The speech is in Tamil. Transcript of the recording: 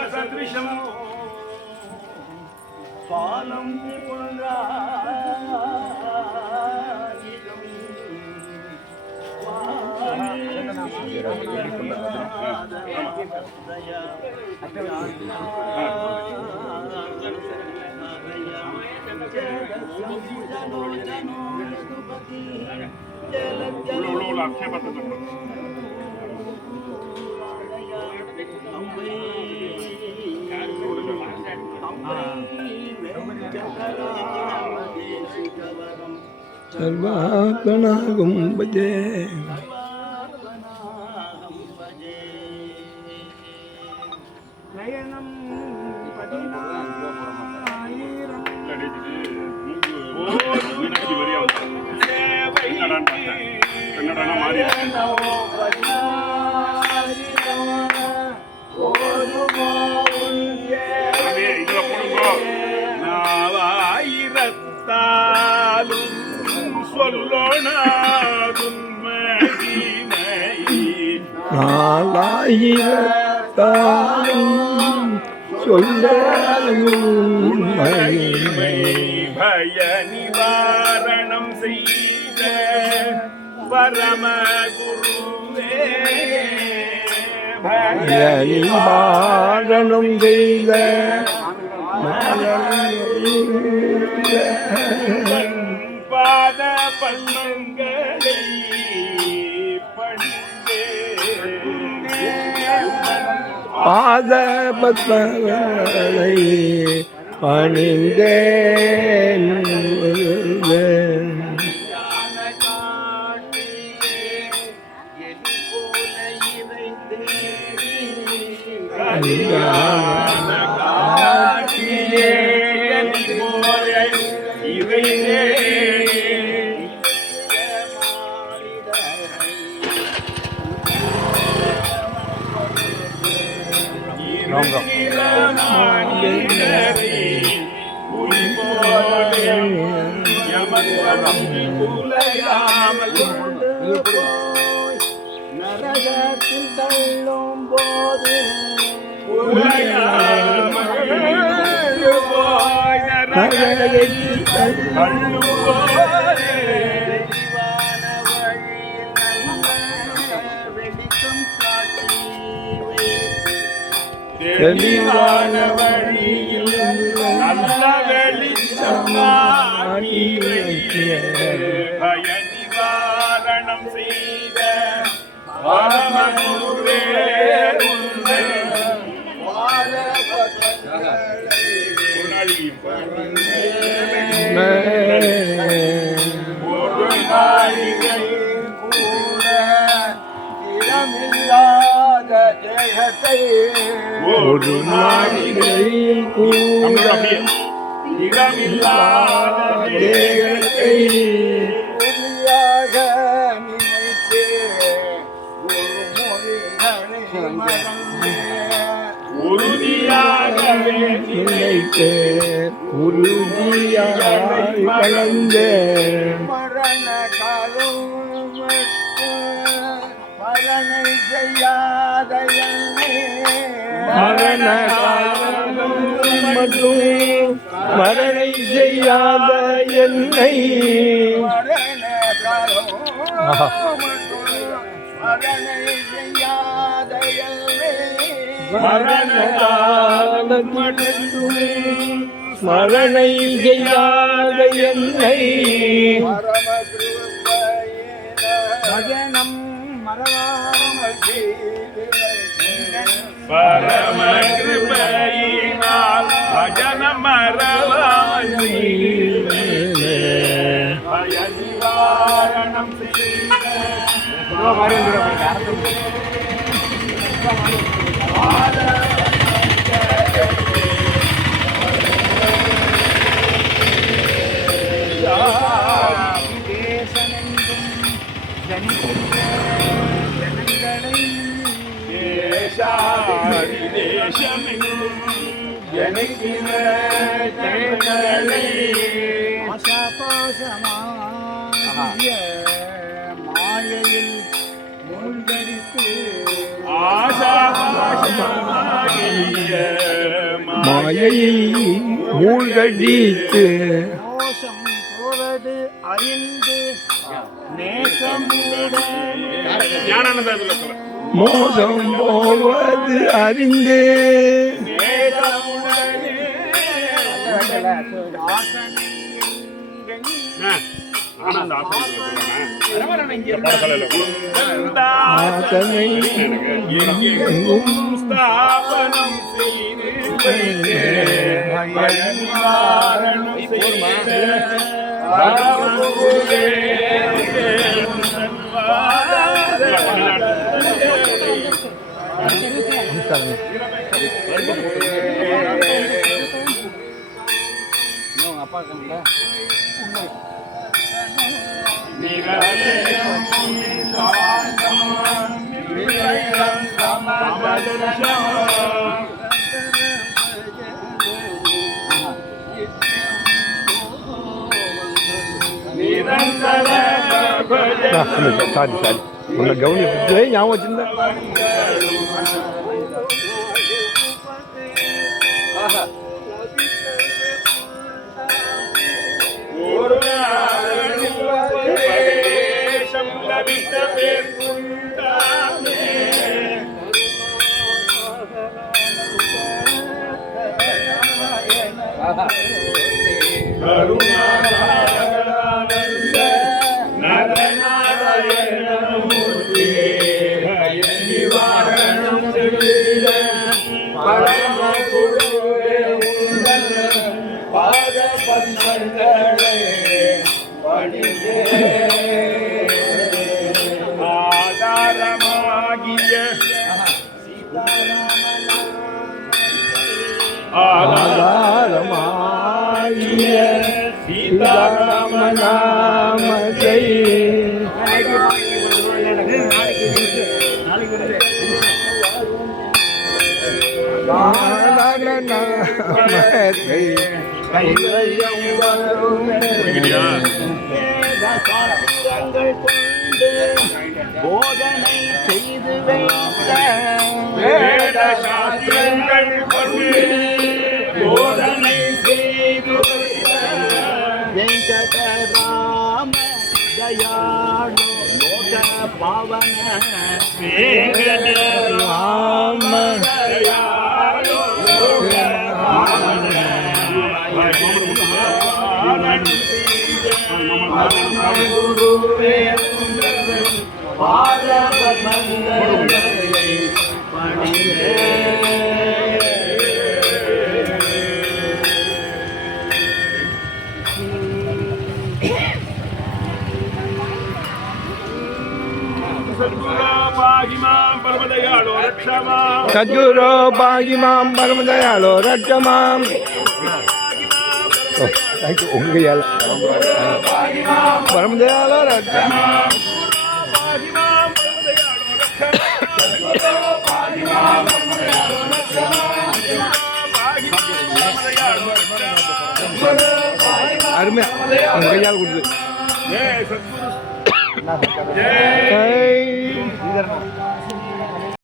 సదృశం పాలం జగత్సంజనో జనో జగత్పతి સર્વાગણાગું ભજે નયનમ પદિનાયીરમ நாலாயிரத்தாயும் சொல்லும் பய நிவாரணம் செய்த பரம குருவே பய நிவாரணம் செய்த மரணம் பாத பள்ளங்களை பணிந்தே. பாத பத்மகளை பணிந்தேன். காட்டிலே நரகத்தில் தள்ளும் போது தெளிவான தெளிவான வழியில் நல்ல வெளிச்சம் காட்டி பய நிவாரணம் செய்த பரமகுருவே உன்னை நாளைக்கு இடமில்லாத ஒரு நாளிகை இடமில்லாத தேகத்தை புதியாக நினைத்து ஒரு மொழிகளை மறந்து நினைத்து மரண காலம் மரணை மரண காலம் மரணை செய்யாத என்னை மரண காலம் மரணை செய்யாத என்னை மரணம் காலம் பரம கிருபையினால் பஜன மரவாய் பய தேசமெங்கும் ஜனிக்கிற ஜனங்களை ஆசாபாசமாகிய மாயையில் மூழ்கடித்து ஆசாபாசமாகிய மாயையை மூழ்கடித்து மோசம் போவது அறிந்து நேசமுடன் ஞானானந்த சொல்ல? மோசம் போவது அறிந்து ஆனந்த ஆசனை எங்கும் ஸ்தாபனம் செய்து பயன்வாரணம் செய்த பரமகுருவே சாரி சாரி உன்னை கவனிச்சு ஞாபகம் வச்சிருந்தேன் உபதேசம் பத்மங்களே பணிந்தே ஆதாரமாகிய ஆதாரமாகிய சீதாராமனா சீதாராமதை நாமத்தை போதனை செய்து வைத்த வேத சாஸ்திரங்கள் கொண்டு போதனை செய்து வெங்கடராம தயாளு லோக பாவன ராம பரமதயாளோ సద్గురో బాగి మాం పరమదయాలో రక్షమాం ரட்சமாம் தேங்க்யூ உங்க கையால். பரமதயாளோ ரட்சமா அருமையா உங்க கையால் கொடுத்து.